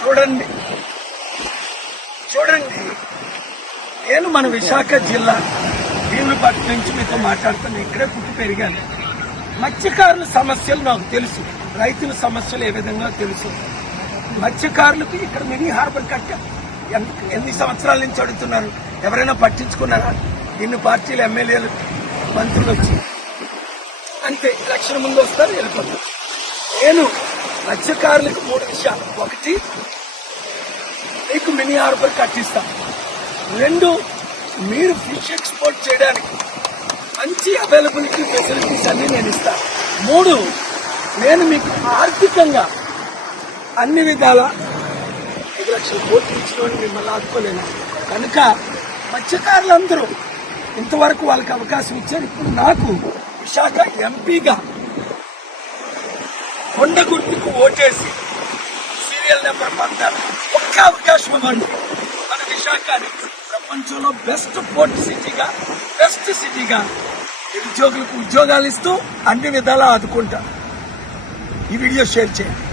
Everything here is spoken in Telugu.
చూడండి చూడండి, నేను మన విశాఖ జిల్లా భీములపట్నం నుంచి మీతో మాట్లాడుతాను. ఇక్కడే పుట్టి పెరిగాను. మత్స్యకారుల సమస్యలు నాకు తెలుసు, రైతుల సమస్యలు ఏ విధంగా తెలుసు. మత్స్యకారులకు ఇక్కడ మినీ హార్బర్ కట్టాం. ఎన్ని సంవత్సరాల నుంచి అడుగుతున్నారు, ఎవరైనా పట్టించుకున్నారా? ఇన్ని పార్టీలు, ఎమ్మెల్యేలు, మంత్రులు వచ్చి అంతే ఎలక్షన్ ముందు వస్తారు, వెళ్ళిపోతారు. నేను మత్స్యకారులకు 3 విషయాలు: 1, మీకు మినీ హార్బర్ కట్టిస్తాం. 2, మీరు ఫిష్ ఎక్స్పోర్ట్ చేయడానికి మంచి అవైలబిలిటీ ఫెసిలిటీస్ అన్ని నేను ఇస్తాను. 3, నేను మీకు ఆర్థికంగా అన్ని విధాల 5 లక్షల కోట్లు ఇచ్చిన మిమ్మల్ని ఆదుకోలేను. కనుక మత్స్యకారులందరూ ఇంతవరకు వాళ్ళకి అవకాశం ఇచ్చారు. ఇప్పుడు నాకు విశాఖ ఎంపీగా కొండ గుర్తుకు ఓటేసి సీరియల్ నెంబర్ 14 ఒక్క అవకాశం ఇవ్వండి. మన విశాఖని ప్రపంచంలో బెస్ట్ పోర్ట్ సిటీగా, బెస్ట్ సిటీగా నిరుద్యోగులకు ఉద్యోగాలు ఇస్తూ అన్ని విధాలా ఆదుకుంటా. ఈ వీడియో షేర్ చేయండి.